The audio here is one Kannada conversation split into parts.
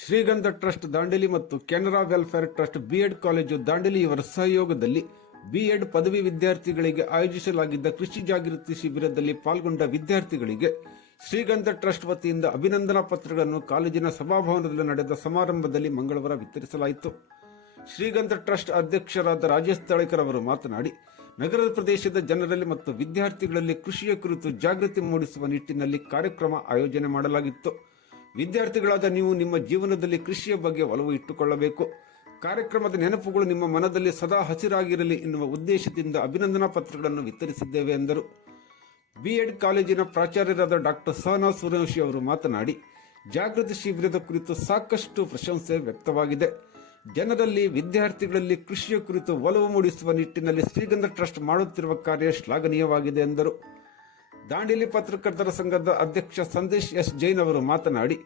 ಶ್ರೀಗಂಧ ಟ್ರಸ್ಟ್ ದಾಂಡೇಲಿ ಮತ್ತು Canara welfare trust BEd college Dandeli ಇವರ ಸಹಯೋಗದಲ್ಲಿ ಬಿಎಡ್ ಪದವಿ ವಿದ್ಯಾರ್ಥಿಗಳಿಗೆ ಆಯೋಜಿಸಲಾಗಿದ್ದ ಕೃಷಿ ಜಾಗೃತಿ ಶಿಬಿರದಲ್ಲಿ ಪಾಲ್ಗೊಂಡ ವಿದ್ಯಾರ್ಥಿಗಳಿಗೆ ಶ್ರೀಗಂಧ ಟ್ರಸ್ಟ್ ವತಿಯಿಂದ ಅಭಿನಂದನಾ ಪತ್ರಗಳನ್ನು ಕಾಲೇಜಿನ ಸಭಾಭವನದಲ್ಲಿ ನಡೆದ ಸಮಾರಂಭದಲ್ಲಿ ಮಂಗಳವಾರ ವಿತರಿಸಲಾಯಿತು. ಶ್ರೀಗಂಧ ಟ್ರಸ್ಟ್ ಅಧ್ಯಕ್ಷರಾದ ರಾಜೇಶ್ ತಳೇಕರ್ ಅವರು ಮಾತನಾಡಿ, ನಗರದ ಪ್ರದೇಶದ ಜನರಲ್ಲಿ ಮತ್ತು ವಿದ್ಯಾರ್ಥಿಗಳಲ್ಲಿ ಕೃಷಿಯ ಕುರಿತು ಜಾಗೃತಿ ಮೂಡಿಸುವ ನಿಟ್ಟಿನಲ್ಲಿ ಕಾರ್ಯಕ್ರಮ ಆಯೋಜನೆ ಮಾಡಲಾಗಿತ್ತು. ವಿದ್ಯಾರ್ಥಿಗಳಾದ ನೀವು ನಿಮ್ಮ ಜೀವನದಲ್ಲಿ ಕೃಷಿಯ ಬಗ್ಗೆ ಒಲವು ಇಟ್ಟುಕೊಳ್ಳಬೇಕು. ಕಾರ್ಯಕ್ರಮದ ನೆನಪುಗಳು ನಿಮ್ಮ ಮನದಲ್ಲಿ ಸದಾ ಹಸಿರಾಗಿರಲಿ ಎನ್ನುವ ಉದ್ದೇಶದಿಂದ ಅಭಿನಂದನಾ ಪತ್ರಗಳನ್ನು ವಿತರಿಸಿದ್ದೇವೆ ಎಂದರು. ಬಿಎಡ್ ಕಾಲೇಜಿನ ಪ್ರಾಚಾರ್ಯರಾದ ಡಾಕ್ಟರ್ ಸಹನಾ ಸೂರ್ಯವಂಶಿ ಅವರು ಮಾತನಾಡಿ, ಜಾಗೃತಿ ಶಿಬಿರದ ಕುರಿತು ಸಾಕಷ್ಟು ಪ್ರಶಂಸೆ ವ್ಯಕ್ತವಾಗಿದೆ. ಜನರಲ್ಲಿ, ವಿದ್ಯಾರ್ಥಿಗಳಲ್ಲಿ ಕೃಷಿಯ ಕುರಿತು ಒಲವು ಮೂಡಿಸುವ ನಿಟ್ಟಿನಲ್ಲಿ ಶ್ರೀಗಂಧ ಟ್ರಸ್ಟ್ ಮಾಡುತ್ತಿರುವ ಕಾರ್ಯ ಶ್ಲಾಘನೀಯವಾಗಿದೆ ಎಂದರು. ದಾಂಡೇಲಿ ಪತ್ರಕರ್ತರ ಸಂಘದ ಅಧ್ಯಕ್ಷ ಸಂದೇಶ್ ಎಸ್ ಜೈನ್ ಅವರು ಮಾತನಾಡಿ,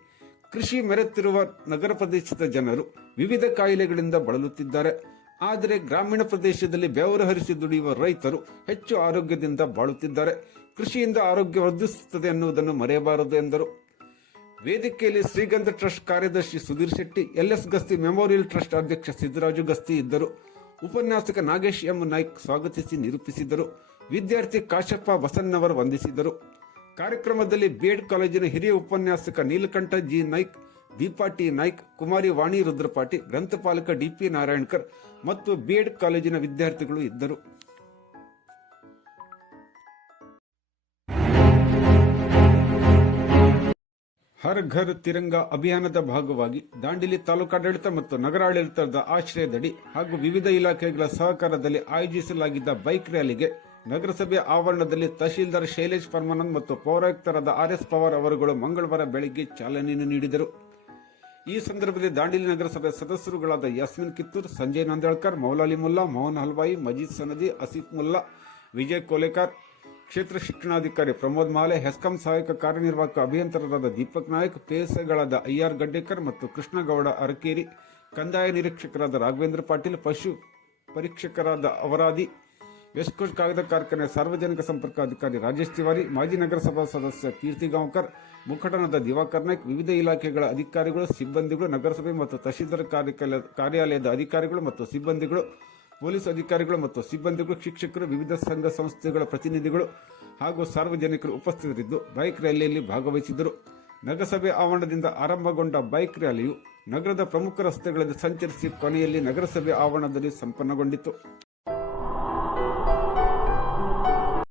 ಕೃಷಿ ಮೆರೆತಿರುವ ನಗರ ಪ್ರದೇಶದ ಜನರು ವಿವಿಧ ಕಾಯಿಲೆಗಳಿಂದ ಬಳಲುತ್ತಿದ್ದಾರೆ. ಆದರೆ ಗ್ರಾಮೀಣ ಪ್ರದೇಶದಲ್ಲಿ ಬೆವರು ಹರಿಸಿ ದುಡಿಯುವ ರೈತರು ಹೆಚ್ಚು ಆರೋಗ್ಯದಿಂದ ಬಾಳುತ್ತಿದ್ದಾರೆ. ಕೃಷಿಯಿಂದ ಆರೋಗ್ಯ ವರ್ಧಿಸುತ್ತದೆ ಎನ್ನುವುದನ್ನು ಮರೆಯಬಾರದು ಎಂದರು. ವೇದಿಕೆಯಲ್ಲಿ ಶ್ರೀಗಂಧ ಟ್ರಸ್ಟ್ ಕಾರ್ಯದರ್ಶಿ Sudhir Shetty LS Gasti memorial trust ಅಧ್ಯಕ್ಷ ಸಿದ್ದರಾಜು ಗಸ್ತಿ ಇದ್ದರು. ಉಪನ್ಯಾಸಕ ನಾಗೇಶ್ ಎಂ ನಾಯ್ಕ್ ಸ್ವಾಗತಿಸಿ ನಿರೂಪಿಸಿದರು. ವಿದ್ಯಾರ್ಥಿ ಕಾಶಪ್ಪ ವಸನ್ನವರು ವಂದಿಸಿದರು. ಕಾರ್ಯಕ್ರಮದಲ್ಲಿ ಬಿಎಡ್ ಕಾಲೇಜಿನ ಹಿರಿಯ ಉಪನ್ಯಾಸಕ ನೀಲಕಂಠ ಜಿ. ನಾಯ್ಕ್, ದೀಪಾ ಟಿ. ನಾಯ್ಕ್, ಕುಮಾರಿ ವಾಣಿ, ರುದ್ರಪಾಟಿ, ಗ್ರಂಥಪಾಲಕ ಡಿಪಿ ನಾರಾಯಣ್ಕರ್ ಮತ್ತು ಬಿಎಡ್ ಕಾಲೇಜಿನ ವಿದ್ಯಾರ್ಥಿಗಳು ಇದ್ದರು. ಹರ್ ಘರ್ ತಿರಂಗ ಅಭಿಯಾನದ ಭಾಗವಾಗಿ ದಾಂಡಿಲಿ ತಾಲೂಕಾಡಳಿತ ಮತ್ತು ನಗರಾಡಳಿತದ ಆಶ್ರಯದಡಿ ಹಾಗೂ ವಿವಿಧ ಇಲಾಖೆಗಳ ಸಹಕಾರದಲ್ಲಿ ಆಯೋಜಿಸಲಾಗಿದ್ದ ಬೈಕ್ ರ್ಯಾಲಿಗೆ ನಗರಸಭೆ ಆವರಣದಲ್ಲಿ ತಹಶೀಲ್ದಾರ್ ಶೈಲೇಶ್ ಪರ್ಮಾನಂದ್ ಮತ್ತು ಪೌರಾಯುಕ್ತರಾದ ಆರ್ ಎಸ್ ಪವಾರ್ ಅವರುಗಳು ಮಂಗಳವಾರ ಬೆಳಗ್ಗೆ ಚಾಲನೆಯನ್ನು ನೀಡಿದರು. ಈ ಸಂದರ್ಭದಲ್ಲಿ ದಾಂಡೇಲಿ ನಗರಸಭೆ ಸದಸ್ಯರುಗಳಾದ ಯಸ್ಮಿನ್ ಕಿತ್ತೂರ್, ಸಂಜಯ್ ನಂದಾಳ್ಕರ್ ಮೌಲಾಲಿ ಮುಲ್ಲಾ, ಮೋಹನ್ ಹಲ್ವಾಯಿ, ಮಜೀದ್ ಸನದಿ, ಅಸೀಫ್ ಮುಲ್ಲಾ, ವಿಜಯ್ ಕೋಲೇಕರ್, ಕ್ಷೇತ್ರ ಶಿಕ್ಷಣಾಧಿಕಾರಿ ಪ್ರಮೋದ್ ಮಾಲೆ, ಹೆಸ್ಕಾಂ ಸಹಾಯಕ ಕಾರ್ಯನಿರ್ವಾಹಕ ಅಭಿಯಂತರರಾದ ದೀಪಕ್ ನಾಯಕ್ ಪಿಎಸ್ಐಗಳಾದ ಐಆರ್ ಗಡ್ಡೇಕರ್ ಮತ್ತು ಕೃಷ್ಣಗೌಡ ಅರಕೇರಿ, ಕಂದಾಯ ನಿರೀಕ್ಷಕರಾದ ರಾಘವೇಂದ್ರ ಪಾಟೀಲ್, ಪಶು ಪರೀಕ್ಷಕರಾದ ಅವರಾದಿ ವೆಸ್ಟ್ ಕೋಸ್ಟ್ ಕಾಗದ ಕಾರ್ಖಾನೆ ಸಾರ್ವಜನಿಕ ಸಂಪರ್ಕ ಅಧಿಕಾರಿ ರಾಜೇಶ್ ತಿವಾರಿ, ಮಾಜಿ ನಗರಸಭಾ ಸದಸ್ಯ ಕೀರ್ತಿ ಗಾಂವ್ಕರ್, ಮುಖಂಡನಾದ ದಿವಾಕರ್ ನಾಯ್ಕ್, ವಿವಿಧ ಇಲಾಖೆಗಳ ಅಧಿಕಾರಿಗಳು, ಸಿಬ್ಬಂದಿಗಳು, ನಗರಸಭೆ ಮತ್ತು ತಹಶೀಲ್ದಾರ್ ಕಾರ್ಯಾಲಯದ ಅಧಿಕಾರಿಗಳು ಮತ್ತು ಸಿಬ್ಬಂದಿಗಳು, ಪೊಲೀಸ್ ಅಧಿಕಾರಿಗಳು ಮತ್ತು ಸಿಬ್ಬಂದಿಗಳು, ಶಿಕ್ಷಕರು, ವಿವಿಧ ಸಂಘ ಸಂಸ್ಥೆಗಳ ಪ್ರತಿನಿಧಿಗಳು ಹಾಗೂ ಸಾರ್ವಜನಿಕರು ಉಪಸ್ಥಿತರಿದ್ದು ಬೈಕ್ ರ್ಯಾಲಿಯಲ್ಲಿ ಭಾಗವಹಿಸಿದ್ದರು. ನಗರಸಭೆ ಆವರಣದಿಂದ ಆರಂಭಗೊಂಡ ಬೈಕ್ ರ್ಯಾಲಿಯು ನಗರದ ಪ್ರಮುಖ ರಸ್ತೆಗಳಲ್ಲಿ ಸಂಚರಿಸಿ ಕೊನೆಯಲ್ಲಿ ನಗರಸಭೆ ಆವರಣದಲ್ಲಿ ಸಂಪನ್ನಗೊಂಡಿತು.